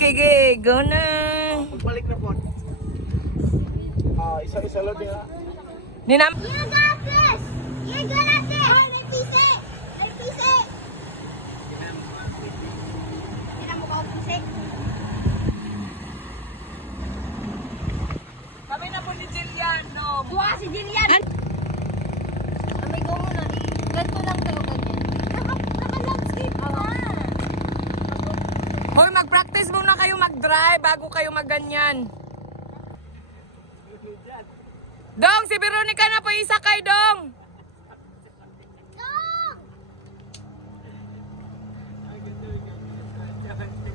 Okay, go na. Pagbalik na po. Isa-isa lang din ha. Ninam. You got this! You got this! Oh, nagpisi! Nagpisi! Kailan mo ka pisi? Kami na po ni Jillian, no. Buha si Jillian! Amay ko muna. Ganito lang tayo ganyan. Naka-landscape ka. Hoy, mag-practice muna kayo mag-drive bago kayo mag-ganyan. Dong, si Veronica na po isakay, Dong.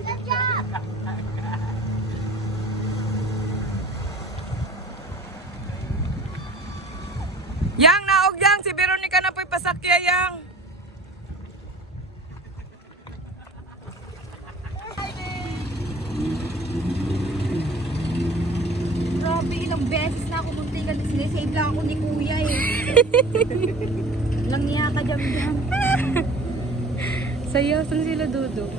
Good job! Yang, naog yang, si Veronica na po ipasakya, yang. Grabe, ilang beses na ako muntikan. Sinisave lang ako ni Kuya eh. Lang niya ka dyan. Sayo, saan sila Dudo?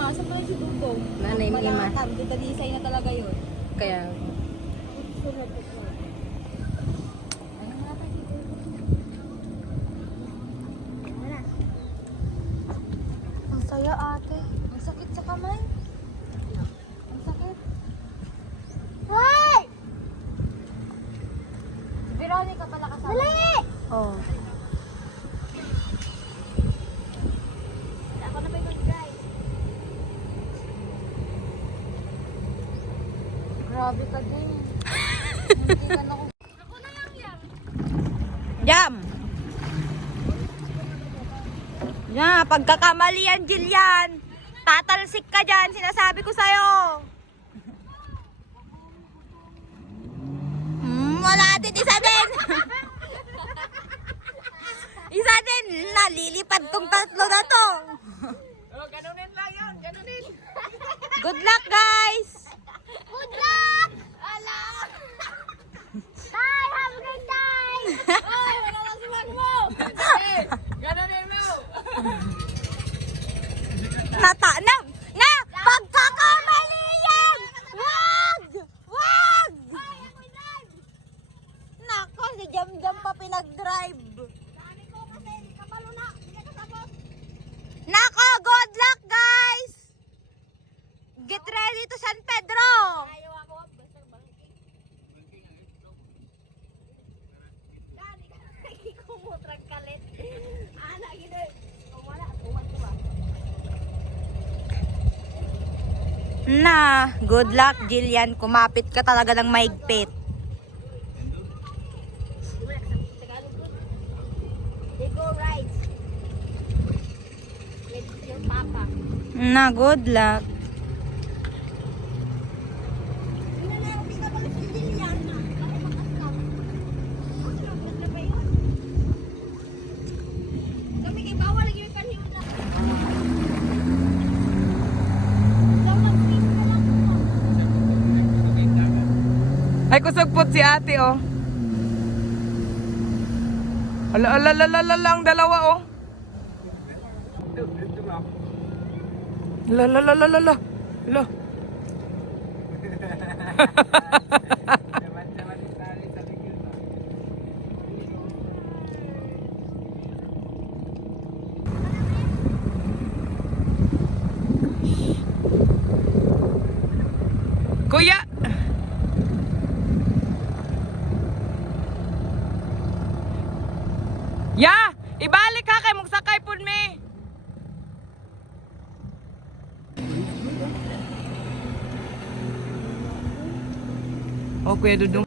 Saan pa si Dugong? Nanay ni Ima. Malakam, ditalisay na talaga yun. Kaya, Ang saya ate. Ang sakit sa kamay. Ang sakit. Hoy! Si Veronica pala kasama. Dali! oh. Ako na ba yung guys? Grabe ka din. Hindi ka na ako. Ako na lang yan. Jam! Ya, pagkakamali yan, Jillian. Tatalsik ka dyan, sinasabi ko sa'yo. Wala din, isa din. Isa din, nalilipad tong tatlo na to. Ganunin lang yun, ganunin. Good luck, guys. Good luck! Ala! Bye! Have a good time! Oy, wala lang si Magmo! Ganunin mo. Na, pagkakamali yan! Wag! Wag! Nako, si Jam-Jam pa pinag-drive. Dami ko kasi kapalo na. Hindi ka tapos. Nako, good luck, guys! Get ready to San Pedro! Ayaw ako. Basta bangking. Dami ka. Ikumutrag kalit. Ana, gini. Wala. Tuwan ko ba? Na, good luck, Jillian. Kumapit ka talaga ng maigpit. They go right. With your papa. Na, good luck. Ay, kusagpot si ate, oh. Ala, ang dalawa, oh. Ala. Kuya! Ya! Ibalik ha kay mong sakay pud mi. Oh, Kuya Dudong.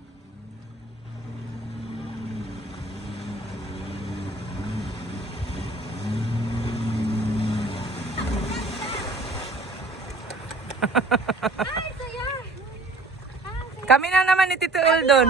Kami na naman ni Tito Eldon.